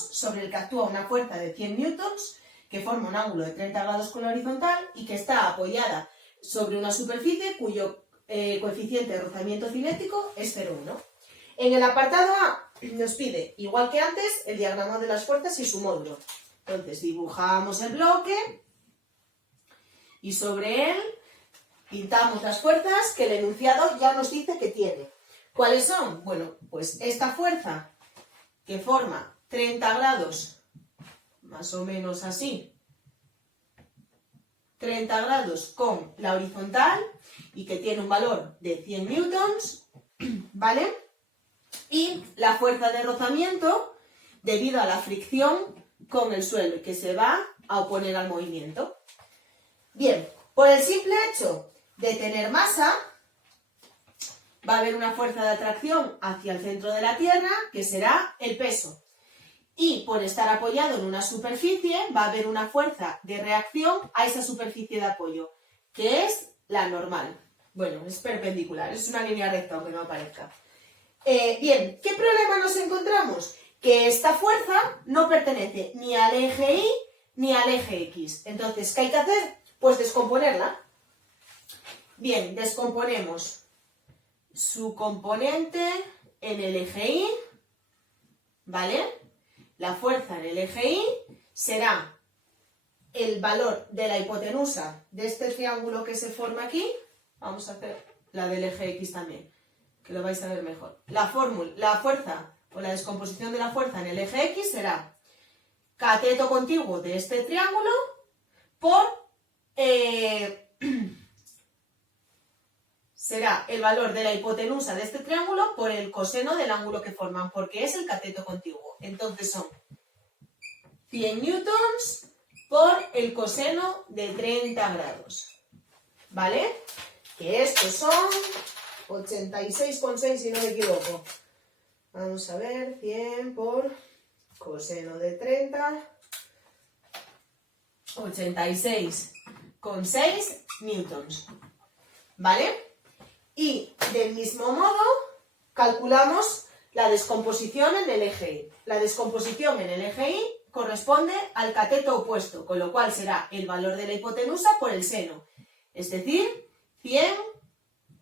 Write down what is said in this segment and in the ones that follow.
sobre el que actúa una fuerza de 100 newtons que forma un ángulo de 30 grados con la horizontal y que está apoyada sobre una superficie cuyo coeficiente de rozamiento cinético es 0,1. En el apartado A nos pide, igual que antes, el diagrama de las fuerzas y su módulo. Entonces dibujamos el bloque y sobre él pintamos las fuerzas que el enunciado ya nos dice que tiene. ¿Cuáles son? Bueno, pues esta fuerza que forma 30 grados, más o menos así, 30 grados con la horizontal y que tiene un valor de 100 newtons, ¿vale? Y la fuerza de rozamiento debido a la fricción con el suelo y que se va a oponer al movimiento. Bien, por el simple hecho de tener masa, va a haber una fuerza de atracción hacia el centro de la Tierra, que será el peso. Y por estar apoyado en una superficie, va a haber una fuerza de reacción a esa superficie de apoyo, que es la normal. Bueno, es perpendicular, es una línea recta, aunque no aparezca. Bien, ¿qué problema nos encontramos? Que esta fuerza no pertenece ni al eje Y ni al eje X. Entonces, ¿qué hay que hacer? Pues descomponerla. Bien, descomponemos su componente en el eje Y, ¿vale? La fuerza en el eje Y será el valor de la hipotenusa de este triángulo que se forma aquí. Vamos a hacer la del eje X también, que lo vais a ver mejor. La fuerza o la descomposición de la fuerza en el eje X será cateto contiguo de este triángulo por será el valor de la hipotenusa de este triángulo por el coseno del ángulo que forman, porque es el cateto contiguo. Entonces son 100 newtons por el coseno de 30 grados. ¿Vale? Que estos son 86,6 si no me equivoco. Vamos a ver, 100 por coseno de 30, 86,6 newtons. ¿Vale? Y del mismo modo calculamos la descomposición en el eje Y. La descomposición en el eje Y corresponde al cateto opuesto, con lo cual será el valor de la hipotenusa por el seno. Es decir, 100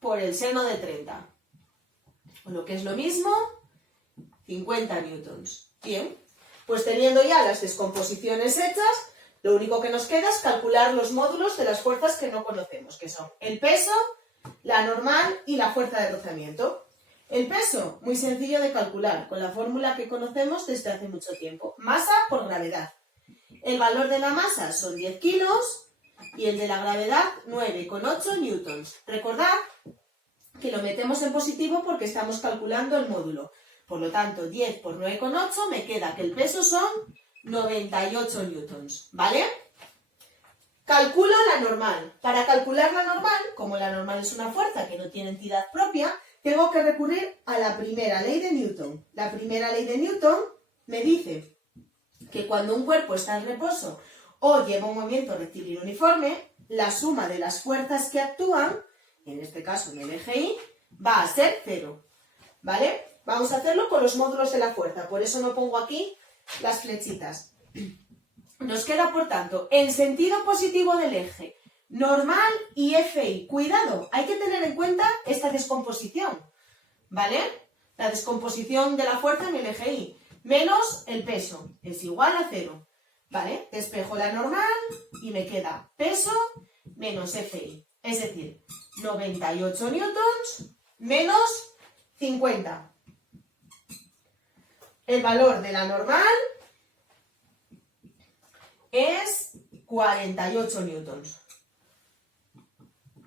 por el seno de 30. Lo que es lo mismo, 50 newtons. Bien, pues teniendo ya las descomposiciones hechas, lo único que nos queda es calcular los módulos de las fuerzas que no conocemos, que son el peso, la normal y la fuerza de rozamiento. El peso, muy sencillo de calcular, con la fórmula que conocemos desde hace mucho tiempo. Masa por gravedad. El valor de la masa son 10 kilos y el de la gravedad 9,8 newtons. Recordad que lo metemos en positivo porque estamos calculando el módulo. Por lo tanto, 10 por 9,8 me queda que el peso son 98 newtons. ¿Vale? Calculo la normal. Para calcular la normal, como la normal es una fuerza que no tiene entidad propia, tengo que recurrir a la primera ley de Newton. La primera ley de Newton me dice que cuando un cuerpo está en reposo o lleva un movimiento rectilíneo uniforme, la suma de las fuerzas que actúan, en este caso en el eje Y, va a ser 0. ¿Vale? Vamos a hacerlo con los módulos de la fuerza, por eso no pongo aquí las flechitas. Nos queda, por tanto, en sentido positivo del eje, normal y FI. Cuidado, hay que tener en cuenta esta descomposición, ¿vale? La descomposición de la fuerza en el eje Y, menos el peso, es igual a 0, ¿vale? Despejo la normal y me queda peso menos FI, es decir, 98 newtons menos 50. El valor de la normal es 48 newtons.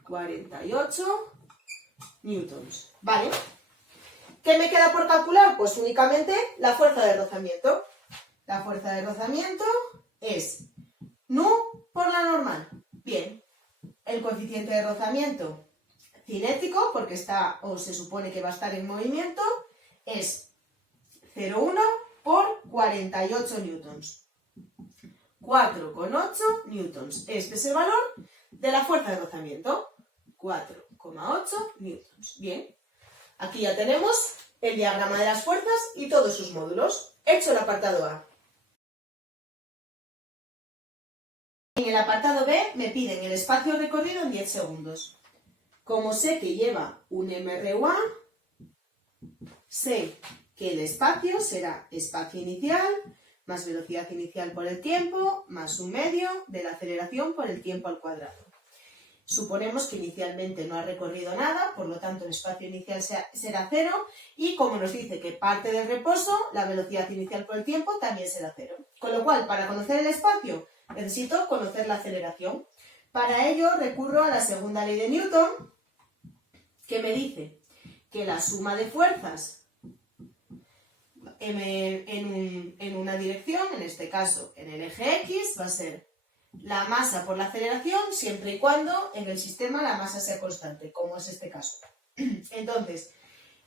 48 newtons. ¿Vale? ¿Qué me queda por calcular? Pues únicamente la fuerza de rozamiento. La fuerza de rozamiento es nu por la normal. Bien. El coeficiente de rozamiento cinético, porque está o se supone que va a estar en movimiento, es 0,1 por 48 newtons. 4,8 newtons. Este es el valor de la fuerza de rozamiento. 4,8 newtons. Bien. Aquí ya tenemos el diagrama de las fuerzas y todos sus módulos. Hecho el apartado A. En el apartado B me piden el espacio recorrido en 10 segundos. Como sé que lleva un MRUA, sé que el espacio será espacio inicial más velocidad inicial por el tiempo más un medio de la aceleración por el tiempo al cuadrado. Suponemos que inicialmente no ha recorrido nada, por lo tanto el espacio inicial será 0 y como nos dice que parte del reposo, la velocidad inicial por el tiempo también será 0. Con lo cual, para conocer el espacio, necesito conocer la aceleración. Para ello recurro a la segunda ley de Newton, que me dice que la suma de fuerzas en una dirección, en este caso en el eje X, va a ser la masa por la aceleración siempre y cuando en el sistema la masa sea constante, como es este caso. Entonces,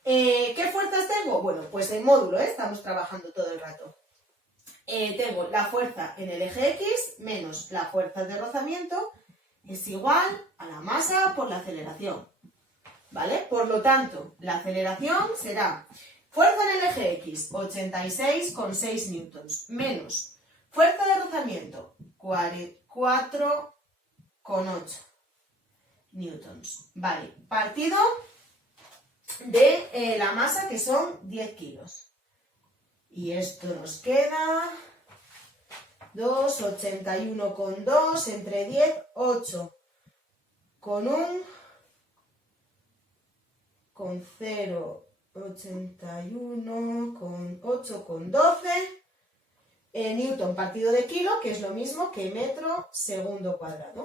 ¿qué fuerzas tengo? Bueno, pues en módulo, estamos trabajando todo el rato. Tengo la fuerza en el eje X menos la fuerza de rozamiento es igual a la masa por la aceleración. ¿Vale? Por lo tanto, la aceleración será fuerza en el eje X, 86,6 newtons, menos fuerza de rozamiento, 4,8 newtons. Vale, partido de la masa que son 10 kilos. Y esto nos queda 2, 81,2 entre 10, 8 con 1, con 0, 81, con 8, con 12, newton partido de kilo, que es lo mismo que metro segundo cuadrado.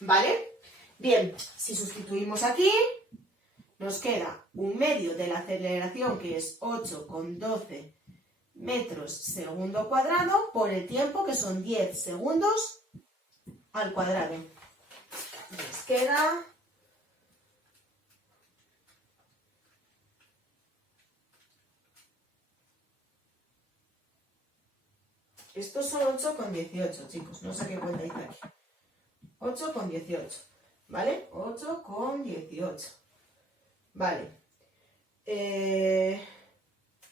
¿Vale? Bien, si sustituimos aquí, nos queda un medio de la aceleración, que es 8,12 metros segundo cuadrado, por el tiempo, que son 10 segundos al cuadrado. Nos queda... Estos son 8,18, chicos, no sé qué cuenta hice aquí. 8,18, ¿vale? 8,18. Vale.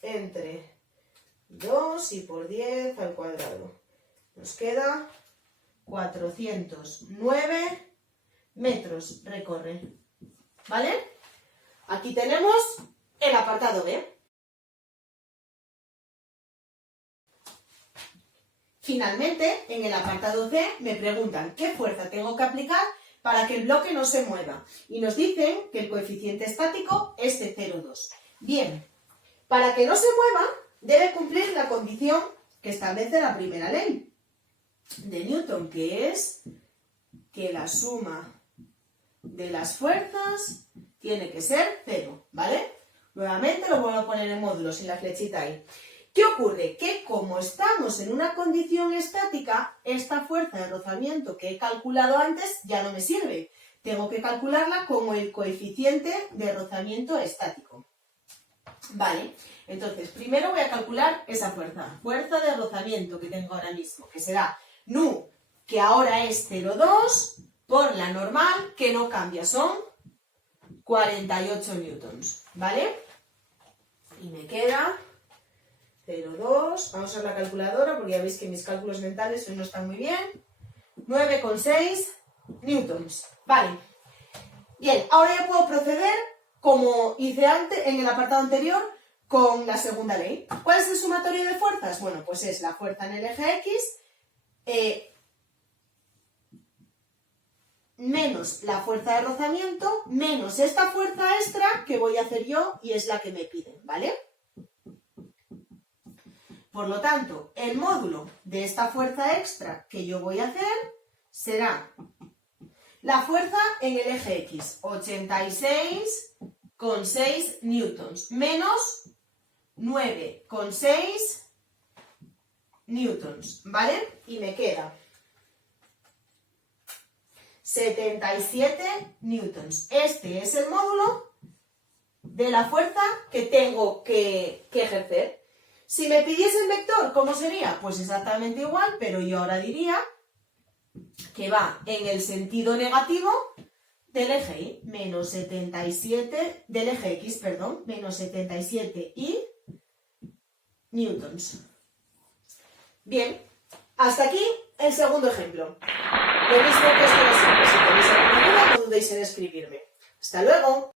Entre 2 y por 10 al cuadrado. Nos queda 409 metros recorre. ¿Vale? Aquí tenemos el apartado B. Finalmente, en el apartado C me preguntan qué fuerza tengo que aplicar para que el bloque no se mueva. Y nos dicen que el coeficiente estático es de 0,2. Bien, para que no se mueva, debe cumplir la condición que establece la primera ley de Newton, que es que la suma de las fuerzas tiene que ser 0, ¿vale? Nuevamente lo vuelvo a poner en módulo, sin la flechita ahí. ¿Qué ocurre? Que como estamos en una condición estática, esta fuerza de rozamiento que he calculado antes ya no me sirve. Tengo que calcularla como el coeficiente de rozamiento estático. Vale, entonces primero voy a calcular esa fuerza de rozamiento que tengo ahora mismo, que será nu, que ahora es 0,2, por la normal, que no cambia, son 48 newtons, ¿vale? Y me queda 0,2, vamos a la calculadora porque ya veis que mis cálculos mentales hoy no están muy bien, 9,6 newtons, vale. Bien, ahora ya puedo proceder como hice antes en el apartado anterior con la segunda ley. ¿Cuál es el sumatorio de fuerzas? Bueno, pues es la fuerza en el eje X menos la fuerza de rozamiento menos esta fuerza extra que voy a hacer yo y es la que me piden, ¿vale? Por lo tanto, el módulo de esta fuerza extra que yo voy a hacer será la fuerza en el eje X, 86,6 newtons, menos 9,6 newtons, ¿vale? Y me queda 77 newtons. Este es el módulo de la fuerza que tengo que ejercer. Si me pidiesen vector, ¿cómo sería? Pues exactamente igual, pero yo ahora diría que va en el sentido negativo del eje Y, menos 77, del eje X, perdón, menos 77 y newtons. Bien, hasta aquí el segundo ejemplo. Lo mismo que os de siempre. Si tenéis alguna duda, no dudéis en escribirme. ¡Hasta luego!